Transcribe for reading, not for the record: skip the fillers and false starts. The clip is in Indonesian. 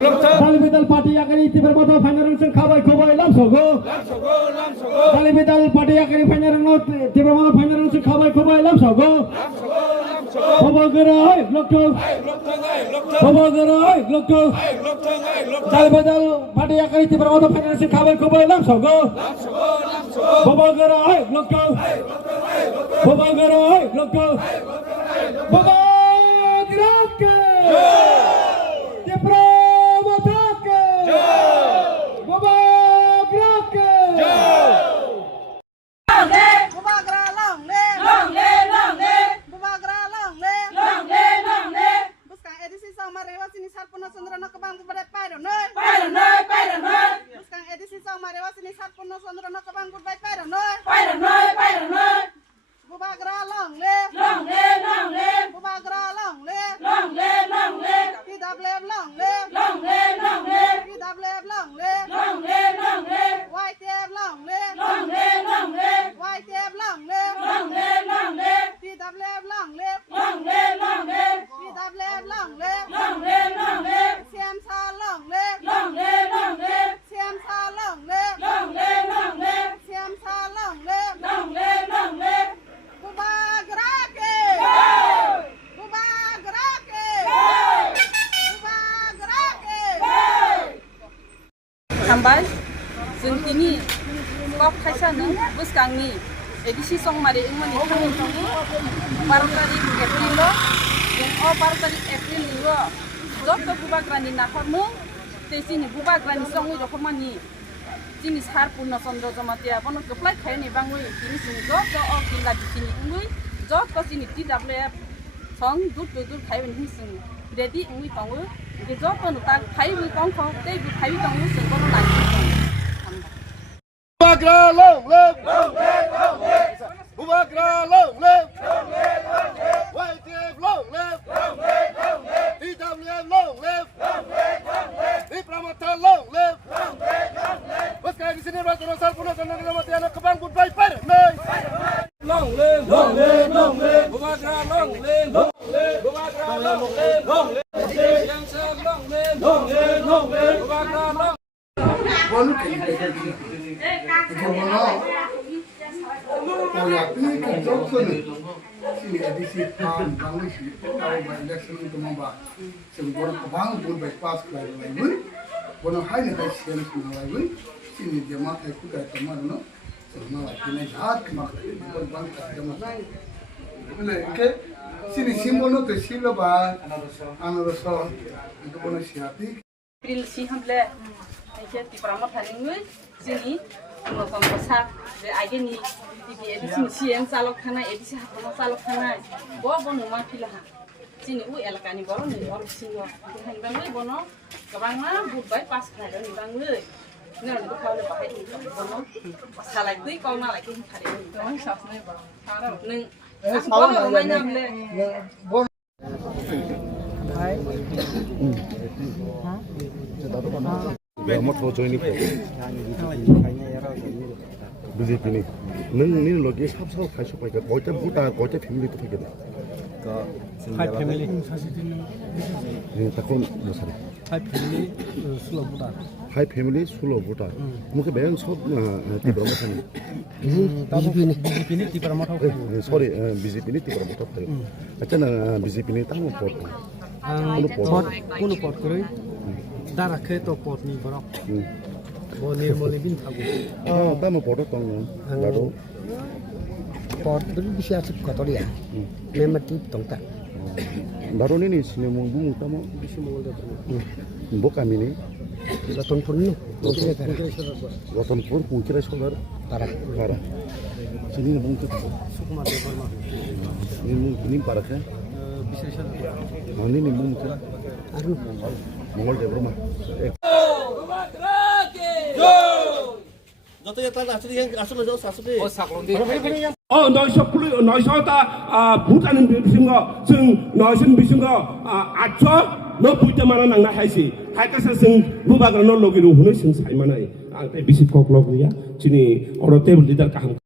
Dalibidal party akari tiber moto final sing khabai khobai lamsogo Dalibidal party akari final no tiber moto final sing khabai khobai lamsogo Khobagerai lokto Khobagerai lokto Dalibidal party akari tiber moto final sing khabai khobai lamsogo Khobagerai lokto Khobagerai lokto Khobagerai Sampai sentini kok kaisa nang bus kami edisi song mari ingin ikut songi baru tadi April lo yang baru tadi April lo jod ke bubak rani nakormu tesi ni bubak rani songi lo kormani sini har purna sondro jamatia pono keplai kaya ni bangui sini sini jod ke kila di sini ungui jod ke sini TWF song dur kaya ni sini jadi ungui pangu cái gió con người ta thấy với con không cái việc thấy trong nước sừng con nó lại Bubagra long live, Bubagra long live, YTF long live, TWF long live, Pramata long live. Bos kaya di sini rata rata pulau tanah mati anak kebang pun baik pada nay. Long live, Bubagra long live, Bubagra long live. Yang long live, Bubagra long. Bolu kaya Gimana? Oh ya, ini kerja ni. Sini edisi pan kami sih. Kalau election itu mamba, semua kebang pun bypass kerana lagi. Bono hai ni kai sian semua lagi. Sini jemaah aku kai teman no. Semua lagi ni jahat kemak. Bukan bangsa jemaah. Boleh ke? Sini simbol no tu silo bah. Anu rasa itu bono siapa? April sih hamle aja di Pramot Haringui sini ngomong besar dari aja nih di edisi siang salok kana edisi hapana salok kana bo numah pilah sini elakani baru nih orang sini tuhan bangui bono kabang na bubai pas kada nih bangui nih itu kau lepas itu bono salah itu kau na lagi hari ini orang sasnya bang neng bono mainnya beli Mak tahu join ni. BJP ni. Neng logi sab kai supaya kat. Kau buta, kau family tu pergi. Five family. Ni takon besar. Five family Sula Buta. Five family Sula Buta. Mungkin bayang sob tiba macam ni. BJP ni tipe ramah tahu. Sorry, BJP ni tiba macam tu. Macam BJP ni tahu pot. Kuno pot kerui. Darah ke to pot ni berok. Bo nirmoli bin tahu. Oh, tamu pot tu lalu. Pot tu bisa asap kau dia. Memang tip tongkat. Lalu ni sini munggu tamu. Bisa mengulur. Bukan ini. Laton pun ni. Watan pun kira solar. Tarak. Parah. Sini mungkin. Sukma depan mah. Ini parah kan? Bisa saja. Mana ni mungkin? Aduh. Mongol de broma. 너희 서다 부자는 비신가 ซึ่ง너희는 비신가 아쳐 너 부자만은 낭나 하시 하이까서 ซึ่ง부바가 너 로기로 후는 ซึ่ง사이만아이 비시 꼭 로그야 지니 어로 테이블 리더 까